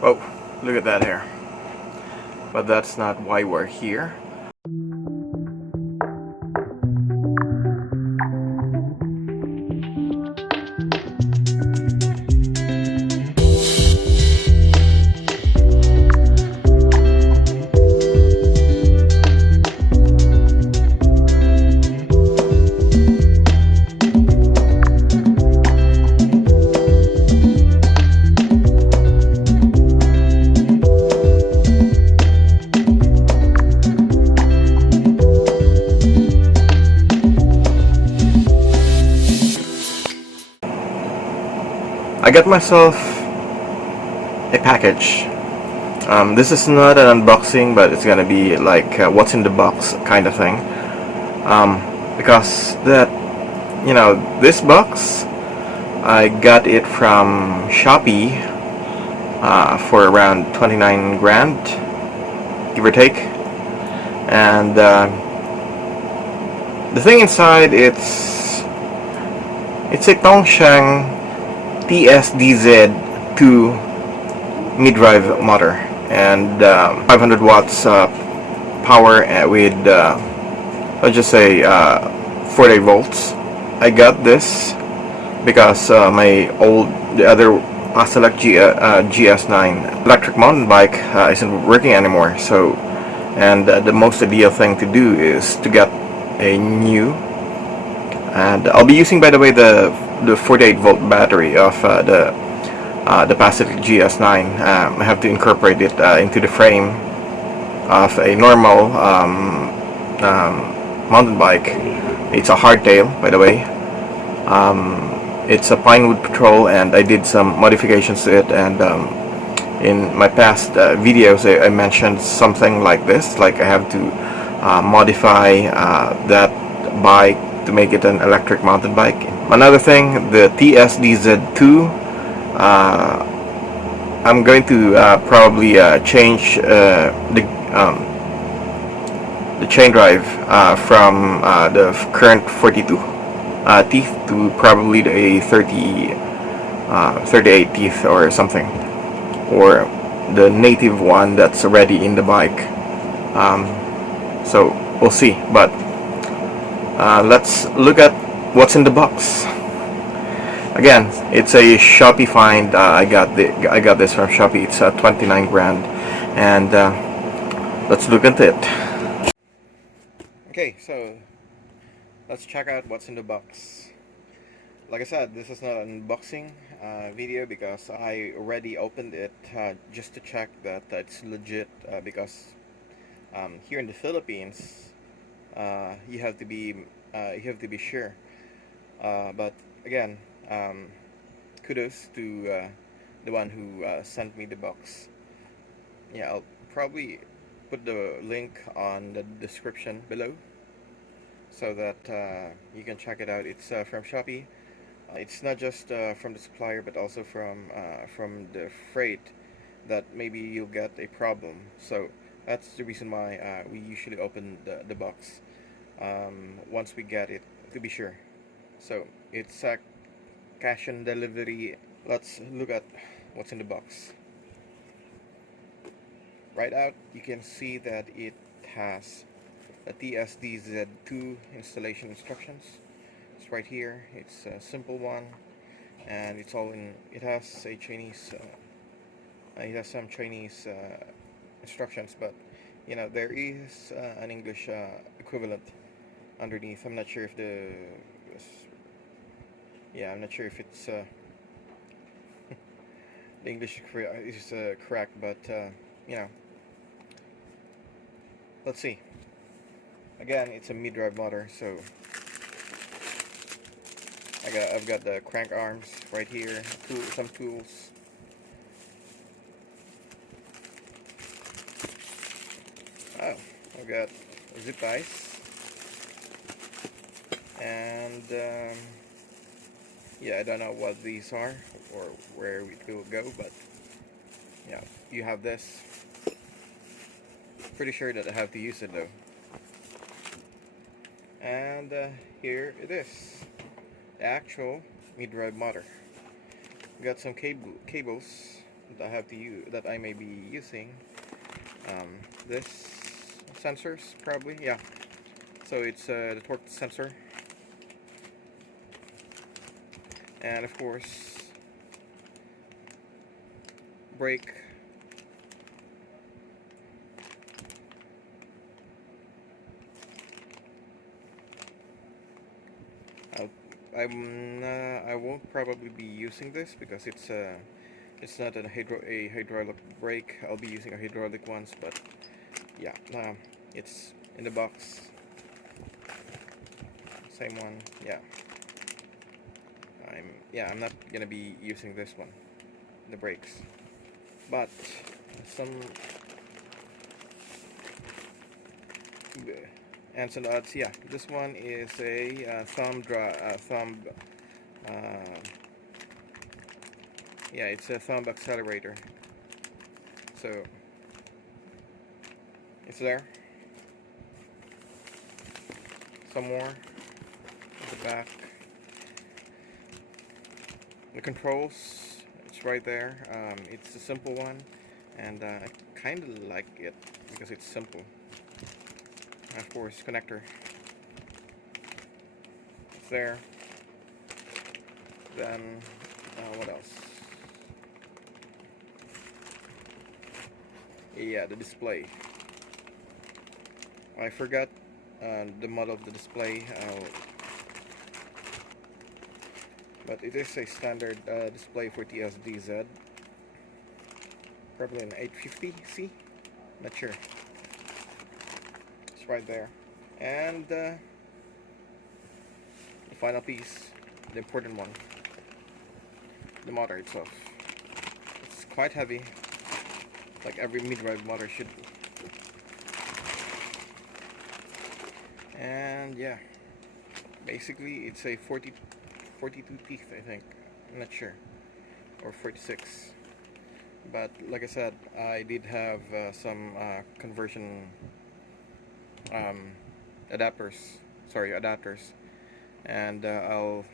Oh, look at that hair. But that's not why we're here. I got myself a package. This is not an unboxing, but it's gonna be like what's in the box kind of thing. Because this box, I got it from Shopee for around 29 grand, give or take. And the thing inside, it's a Tong Sheng TSDZ2 MidDrive motor, and 500 watts power with let's just say 48 volts. I got this because the other Paselec GS9 electric mountain bike isn't working anymore. So, and the most ideal thing to do is to get a new. And I'll be using, by the way, the 48 volt battery of the Paselec GS9. I have to incorporate it into the frame of a normal mountain bike. It's a hardtail, by the way. It's a Pinewood Patrol, and I did some modifications to it. And in my past videos, I mentioned something like this, like I have to modify that bike to make it an electric mountain bike. Another thing, the TSDZ2, I'm going to probably change the chain drive from the current 42 teeth to probably a 38 teeth or something, or the native one that's already in the bike. So we'll see, but let's look at what's in the box. Again, it's a Shopee find. I got this from Shopee. It's 29 grand, and let's look into it. Okay, so let's check out what's in the box. Like I said, this is not an unboxing video because I already opened it just to check that it's legit. Because here in the Philippines, you have to be sure. But again, kudos to the one who sent me the box. Yeah, I'll probably put the link on the description below so that you can check it out. It's from Shopee. It's not just from the supplier, but also from the freight that maybe you'll get a problem. So that's the reason why we usually open the box once we get it, to be sure. So it's cash and delivery. Let's look at what's in the box. Right out, you can see that it has a TSDZ2 installation instructions. It's right here. It's a simple one, and it's all in. It has a Chinese. It has some Chinese instructions, but you know there is an English equivalent underneath. I'm not sure if I'm not sure if it's the English is correct, but you know, let's see. Again, it's a MidDrive motor, so I've got the crank arms right here, some tools. Oh, I've got zip ties, and yeah, I don't know what these are or where it will go, but yeah, you have this. Pretty sure that I have to use it though. And here it is, the actual MidDrive motor. Got some cables that I have to use, that I may be using. This sensors probably, yeah. So it's the torque sensor, and of course brake. I won't probably be using this because it's not a hydraulic brake. I'll be using a hydraulic ones, but yeah, it's in the box. Same one, yeah. I'm not gonna be using this one, the brakes, but some ends and odds. Yeah, this one is a yeah, it's a thumb accelerator. So it's there. Some more at the back. The controls, it's right there. It's a simple one, and I kind of like it because it's simple. And of course, connector. It's there. Then what else? Yeah, the display. I forgot the model of the display, but it is a standard display for TSDZ. Probably an 850C, not sure. It's right there. And the final piece, the important one, the motor itself. It's quite heavy, like every mid-drive motor should be. And yeah, basically it's a 42 teeth, I think. I'm not sure, or 46. But like I said, I did have some conversion adapters, and I'll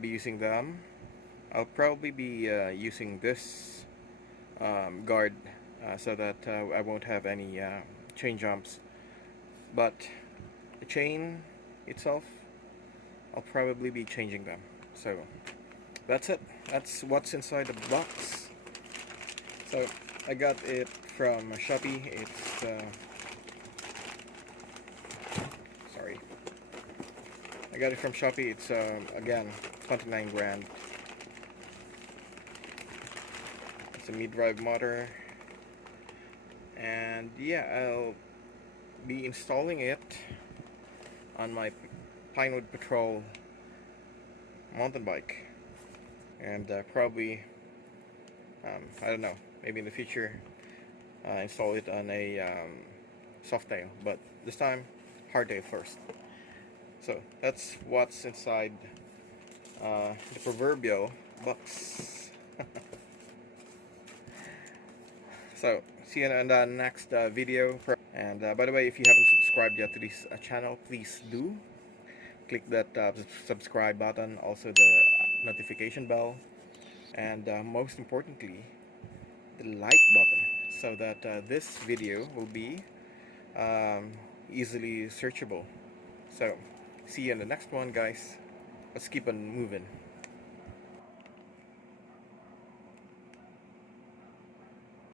be using them. I'll probably be using this guard so that I won't have any chain jumps. But the chain itself, I'll probably be changing them. So that's it. That's what's inside the box. So I got it from Shopee. It's sorry, I got it from Shopee. It's again 29 grand. It's a mid-drive motor, and yeah, I'll be installing it on my Pinewood Patrol mountain bike, and probably I don't know, maybe in the future install it on a soft tail, but this time hardtail first. So that's what's inside the proverbial box. So see you in the next video. And by the way, if you haven't subscribed yet to this channel, please do click that subscribe button, also the notification bell, and most importantly, the like button, so that this video will be easily searchable. So see you in the next one, guys. Let's keep on moving.